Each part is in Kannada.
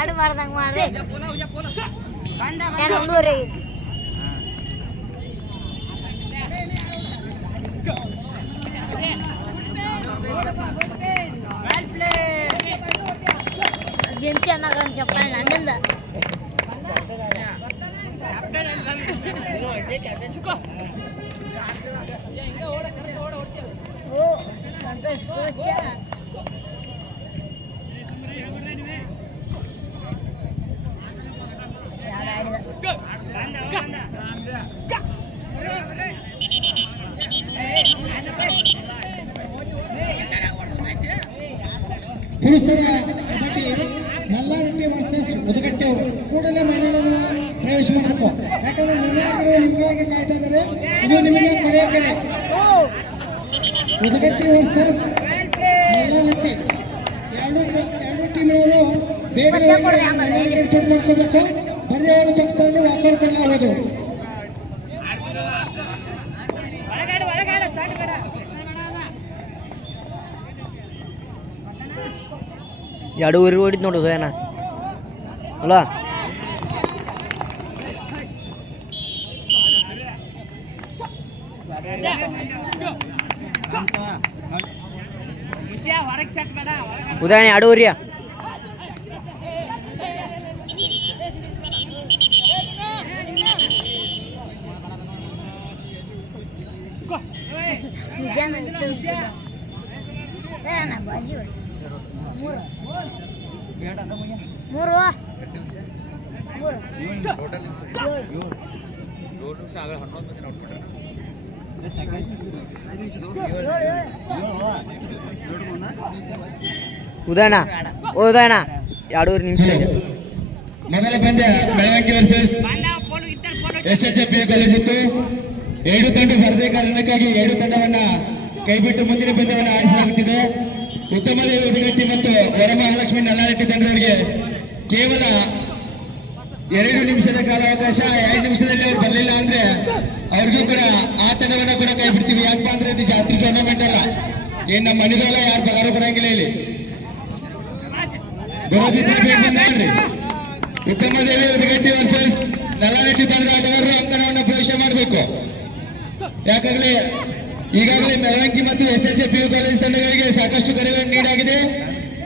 ಆಡಬಾರ್ದಂಗ ಮಾಡ್ರಿ ಒಂದೂವರೆ గెలిచి అన్నారని చెప్పాలి నండిందా ఓ ಪುರುಷರ ಕಬಡ್ಡಿ ನಲ್ಲಾರಟ್ಟಿ ವರ್ಸಸ್ ಮುದುಗಟ್ಟೆ ಅವರು ಕೂಡಲೇ ಮೈದಾನವನ್ನು ಪ್ರವೇಶ ಮಾಡಬೇಕು. ಯಾಕಂದ್ರೆ ನಿರ್ಣಾಯಕರು ನಿಮಗಾಗಿ ಕಾಯ್ತಾ ಇದ್ದಾರೆ. ಇದು ನಿಮಗೆ ಕೊನೆಯ ಕರೆ. ಮುದುಗಟ್ಟಿ ವರ್ಸಸ್ ನಲ್ಲಾರಟ್ಟಿ ಎರಡು ಟೀಮ್ನವರು ಬೇಗ ಚುಟ್ಟು ಮಾಡ್ಕೋಬೇಕು. ಪರ್ಯಾಯ ಪಕ್ಷದಲ್ಲಿ ವಾಕೌಟ್ ಕೊಡಲಾಗುವುದು. ಎರಡೂವರೆ ಹೊಡಿದ್ ನೋಡೋದು ಏನ ಅಲ್ಲ ಉದಯನ ಎರಡೂವರಿಯ ಮೂರು ಉದಯನ ಉದಯನ ಎರಡೂವರೆ ನಿಮಿಷ ಮೊದಲ ಪಂದ್ಯ ಬೆಳಗಾವಿ ವರ್ಸಸ್ SHFP ಕಾಲೇಜ್ ಇತ್ತು. ಎರಡು ತಂಡ ಬರದೇ ಕಾರಣಕ್ಕಾಗಿ ಎರಡು ತಂಡವನ್ನ ಕೈಬಿಟ್ಟು ಮುಂದಿನ ಪಂದ್ಯವನ್ನು ಆಡಿಸಲಾಗುತ್ತಿದೆ. ಉತ್ತಮ ಉದಗಟ್ಟಿ ಮತ್ತು ವರಮಹಾಲಕ್ಷ್ಮಿ ನಲ್ಲಾರೆಡ್ಡಿ ತಂಡದವರಿಗೆ ಕೇವಲ 2 ನಿಮಿಷದ ಕಾಲಾವಕಾಶ. 2 ನಿಮಿಷದಲ್ಲಿ ಅವ್ರು ಬರಲಿಲ್ಲ ಅಂದ್ರೆ ಅವ್ರಿಗೂ ಕೂಡ ಆ ತಂಡವನ್ನ ಕೂಡ ಕೈ ಬಿಡ್ತೀವಿ. ಯಾಕಪ್ಪ ಅಂದ್ರೆ ಇದು ಜಾತ್ರೆ ಟೂರ್ನಮೆಂಟ್ ಅಲ್ಲ, ಏನ್ ನಮ್ಮ ಮನೆದಲ್ಲ, ಯಾರು ಪಗಾರ ಕೊಡಂಗಿಲ್ಲ ಇಲ್ಲಿ. ಬರೋದಿದ್ರೆ ಬೇಗ ಬಂದ್ರಿ. ಉತ್ತಮ ದೇವಿ ಉದಗಟ್ಟಿ ವರ್ಸಸ್ ನಲ್ಲಾರೆಡ್ಡಿ ತಂಡದ ಆಟಗಾರರು ಅಂಕಣವನ್ನು ಪ್ರವೇಶ ಮಾಡಬೇಕು. ಯಾಕಾಗಲೇ ಈಗಾಗಲೇ ಮೆರವಂಕಿ ಮತ್ತು SHFP ಕಾಲೇಜ್ ತಂಡಗಳಿಗೆ ಸಾಕಷ್ಟು ಕರೆಗಳನ್ನು ನೀಡಲಾಗಿದೆ.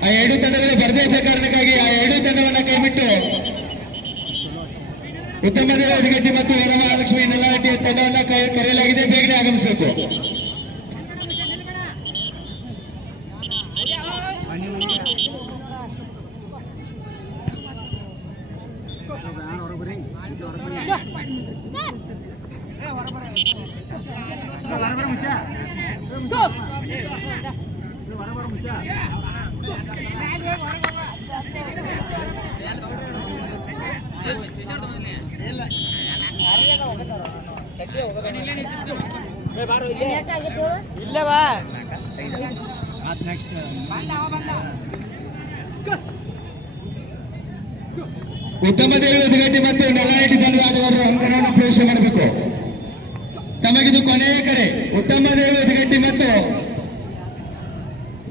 ಆ ಎರಡು ತಂಡಗಳು ಬರದೇ ಇದ್ದ ಕಾರಣಕ್ಕಾಗಿ ಆ ಎರಡು ತಂಡವನ್ನ ಕೈಬಿಟ್ಟು ಉತ್ತಮ ದೇವಗಟ್ಟಿ ಮತ್ತು ವರಮಹಾಲಕ್ಷ್ಮಿ ನಲ್ಲಾರೆಡ್ಡಿ ತಂಡವನ್ನ ಕರೆಯಲಾಗಿದೆ. ಬೇಗನೆ ಆಗಮಿಸಬೇಕು. ಉತ್ತಮ ದೇವಿ ಉದಗಟ್ಟಿ ಮತ್ತು ನಲ್ಲಾರೆಡ್ಡಿ ತಂಡದ ಆಟಗಾರರು ಅಂಕಣವನ್ನು ಪ್ರವೇಶ ಮಾಡಬೇಕು. ತಮಗಿದು ಕೊನೆಯ ಕರೆ. ಉತ್ತಮ ದೇವಿ ಉದಗಟ್ಟಿ ಮತ್ತು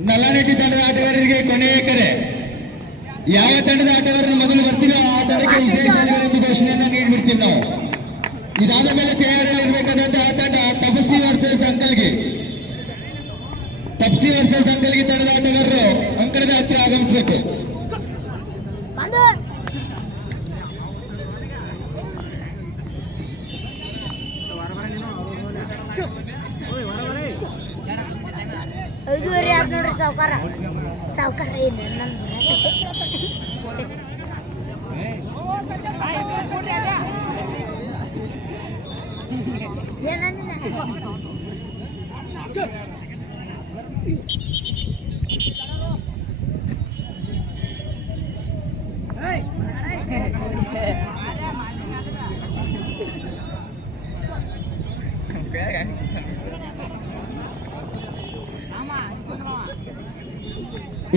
ನಲ್ಲಾರೆಡ್ಡಿ ತಂಡದ ಆಟಗಾರರಿಗೆ ಕೊನೆಯ ಕರೆ. ಯಾವ ತಂಡದ ಆಟಗಾರರು ಮೊದಲು ಬರ್ತೀರೋ ಆ ತಂಡಕ್ಕೆ ವಿಶೇಷ ಎಂದು ಘೋಷಣೆಯನ್ನು ನೀಡಿಬಿಡ್ತೀವಿ ನಾವು. ಇದಾದ ಮೇಲೆ ತಯಾರಿಯಲ್ಲಿ ಇರಬೇಕಾದಂತಹ ತಂಡ ತಪಸ್ಸಿ ವರ್ಸಸ್ ಅಂಕಲ್ಗೆ. ತಪಸ್ಸಿ ವರ್ಸಸ್ ಅಂಕಲ್ಗೆ ತಂಡದ ಆಟಗಾರರು ಅಂಕಣದ ಹತ್ತಿರ ಆಗಮಿಸಬೇಕು. ಒಂದು ಐದುವರೆ ಆದ್ ನೋಡ್ರಿ ಸಾವ್ಕಾರ ಸಾವ್ಕಾರ ಏನು ನಂದು ಏನನ್ನ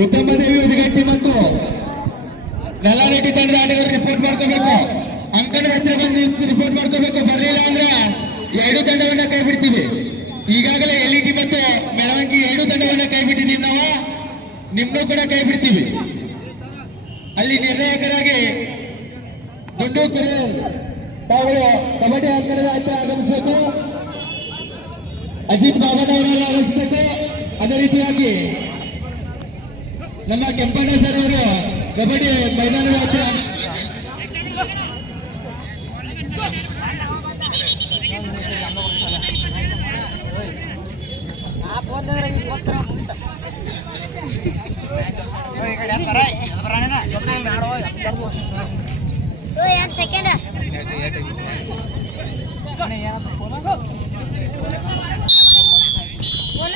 ಉತ್ತಮ ದೇವಿ ಉದ್ಘಾಟನೆ ಮತ್ತು ಕಲಾರೆಡ್ಡಿ ತಂಡದ ಆಟಗಾರರು ರಿಪೋರ್ಟ್ ಮಾಡ್ಕೋಬೇಕು. ಅಂಕಣ ಹತ್ರ ಬಂದು ರಿಪೋರ್ಟ್ ಮಾಡ್ಕೋಬೇಕು. ಬರಲಿಲ್ಲ ಅಂದ್ರೆ ಎರಡು ತಂಡವನ್ನ ಕೈ ಬಿಡ್ತೀವಿ. ಈಗಾಗಲೇ ಎಲ್ಇಟಿ ಮತ್ತು ಮೆರವಣಿಗೆ ಎರಡು ತಂಡವನ್ನ ಕೈ ಬಿಟ್ಟಿದ್ದೀವಿ ನಾವು. ನಿಮ್ಗೂ ಕೂಡ ಕೈ ಬಿಡ್ತೀವಿ. ಅಲ್ಲಿ ನಿರ್ಣಾಯಕರಾಗಿ ದುಡ್ಡು ಕುರಿ ತಾವುಗಳು ಕಬಡ್ಡಿ ಅಂಕಣದ ಹತ್ರ ಆಗಮಿಸಬೇಕು. ಅಜಿತ್ ಬಾಬನವರೆಲ್ಲ ಆಗಮಿಸಬೇಕು. ಅದೇ ರೀತಿಯಾಗಿ ನಮ್ಮ ಕೆಂಪಣ್ಣ ಸರ್ ಅವರು ಕಬಡ್ಡಿ ಮೈದಾನದ ಹತ್ರ ಎರಡು ಸೆಕೆಂಡ್ ಫೋನ್